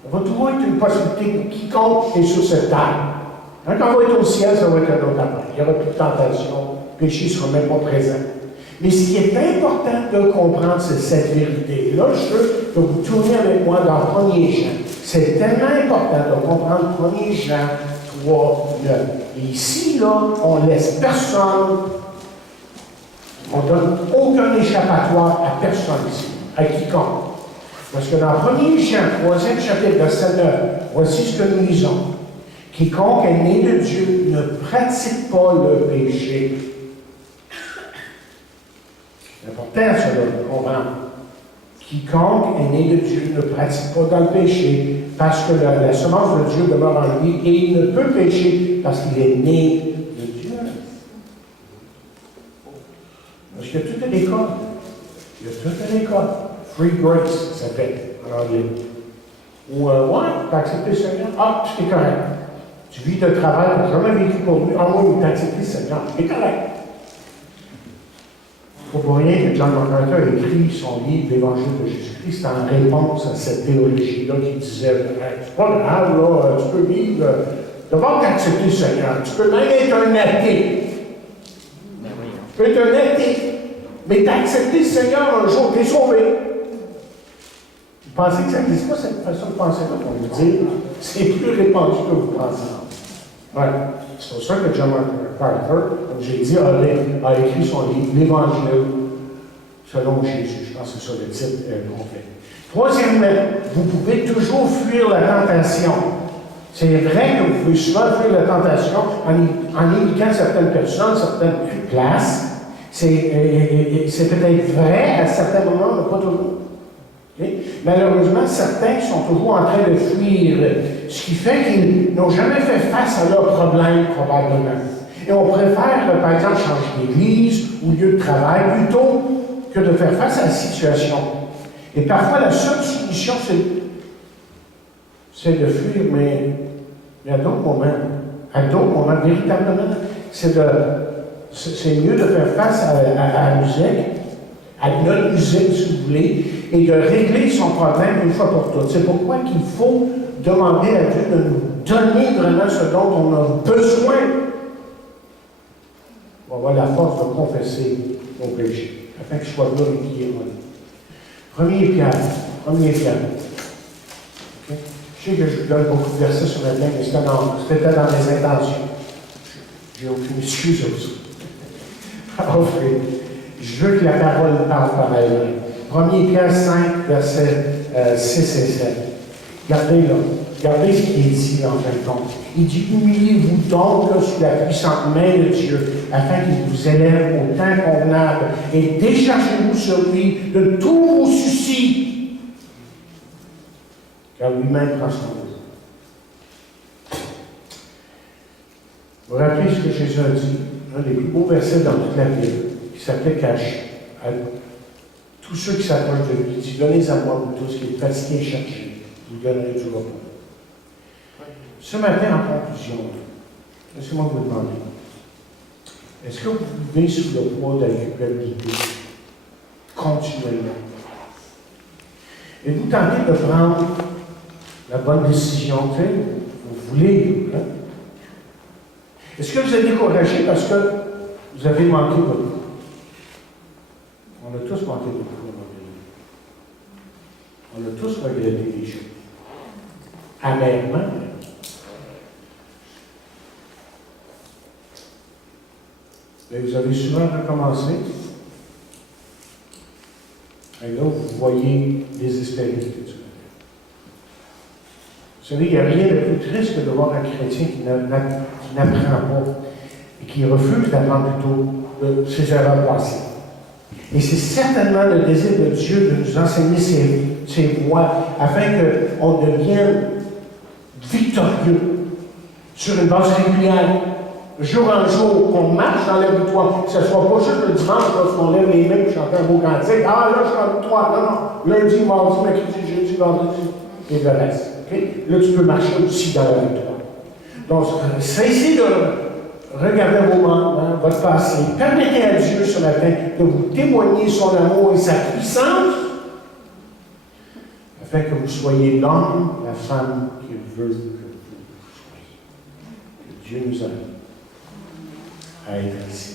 Ça va toujours être une possibilité pour quiconque est sur cette terre. Quand on va être au ciel, ça va être un autre affaire. Il n'y aura plus de tentation, le péché ne sera même pas présent. Mais ce qui est important de comprendre, c'est cette vérité. Là, je veux que vous tourniez avec moi dans 1er Jean. C'est tellement important de comprendre 1er Jean 3, 9. Et ici, là, on laisse personne, on ne donne aucun échappatoire à personne ici, à quiconque. Parce que dans 1er Jean, 3e chapitre, verset 9, voici ce que nous lisons. Quiconque est né de Dieu ne pratique pas le péché. C'est important, ça, de comprendre. Quiconque est né de Dieu ne pratique pas dans le péché, parce que la semence de Dieu demeure en lui, et il ne peut pécher parce qu'il est né de Dieu. Parce qu'il y a toute une école. Il y a toute une école. Free grace, ça s'appelle en anglais. Ou, ouais, t'as accepté le Seigneur? Ah, c'est correct. Tu vis de travail, tu n'as jamais vécu pour lui. Ah, oui, t'as accepté le Seigneur. C'est correct. Il ne faut pas rien que John MacArthur a écrit son livre, l'Évangile de Jésus-Christ, en réponse à cette théologie-là qui disait c'est pas grave, là, tu peux vivre. D'abord, tu as accepté le Seigneur. Tu peux même être un athée. Tu peux être un athée. Mais tu as accepté le Seigneur un jour, tu es sauvé. Vous pensez que ça n'existe pas cette façon de penser-là pour vous dire c'est plus répandu que vous pensez. Ouais. C'est pour ça que John MacArthur, comme j'ai dit, a écrit son livre, l'Évangile selon Jésus. Je pense que c'est ça le titre complet. Troisièmement, vous pouvez toujours fuir la tentation. C'est vrai que vous pouvez souvent fuir la tentation en évitant certaines personnes, certaines places. C'est peut-être vrai à certains moments, mais pas toujours. Okay? Malheureusement, certains sont toujours en train de fuir, ce qui fait qu'ils n'ont jamais fait face à leurs problèmes, probablement. Et on préfère, par exemple, changer d'église ou lieu de travail plutôt que de faire face à la situation. Et parfois, la seule solution, c'est de fuir, mais à d'autres moments, véritablement, c'est mieux de faire face à notre musique, si vous voulez, et de régler son problème une fois pour toutes. C'est pourquoi qu'il faut demander à Dieu de nous donner vraiment ce dont on a besoin pour avoir la force de confesser nos péchés, afin qu'il soit glorifié en nous. Premier Pierre. Okay? Je sais que je vous donne beaucoup de versets sur la Bible, mais c'était dans mes intentions. J'ai aucune excuse à ça. Offrez. Je veux que la parole parle par elle. 1 Pierre 5, versets 6 et 7. Regardez là. Regardez ce qui est dit en fin de compte. Il dit, humiliez-vous donc là, sous la puissante main de Dieu, afin qu'il vous élève au temps convenable, et déchargez-vous sur lui de tous vos soucis, car lui-même prend son rôle. Vous vous rappelez ce que Jésus a dit, un des plus beaux versets dans toute la Bible, qui s'applique à tous ceux qui s'approchent de lui. Il dit, donnez à moi, vous tous qui êtes fatigués et chargés, je vous donnerai du repos. Ce matin, en conclusion, laissez-moi vous demander, est-ce que vous vivez sous le poids de la culpabilité continuellement? Êtes-vous tenté de prendre la bonne décision que vous voulez? Hein? Est-ce que vous êtes découragé parce que vous avez manqué votre coup? On a tous manqué de coup à un moment donné. On a tous regretté des choses. Amèrement. Mais vous avez souvent recommencé. Et là, vous voyez désespéré que tu veux. Vous savez, il n'y a rien de plus triste que de voir un chrétien qui n'apprend pas et qui refuse d'apprendre plutôt de ses erreurs passées. Et c'est certainement le désir de Dieu de nous enseigner ses voies afin qu'on devienne victorieux sur une base régulière. Jour en jour, qu'on marche dans la victoire, que ce ne soit pas juste le dimanche lorsqu'on lève les mains et chanter un beau cantique. Ah là, je suis en victoire. Non, non. Lundi, mardi, mercredi, jeudi, vendredi et le reste. Okay? Là, tu peux marcher aussi dans la victoire. Donc, cessez de regarder vos membres, votre passé. Permettez à Dieu ce matin de vous témoigner son amour et sa puissance afin que vous soyez l'homme, la femme qu'il veut que vous soyez. Que Dieu nous aide à être ainsi.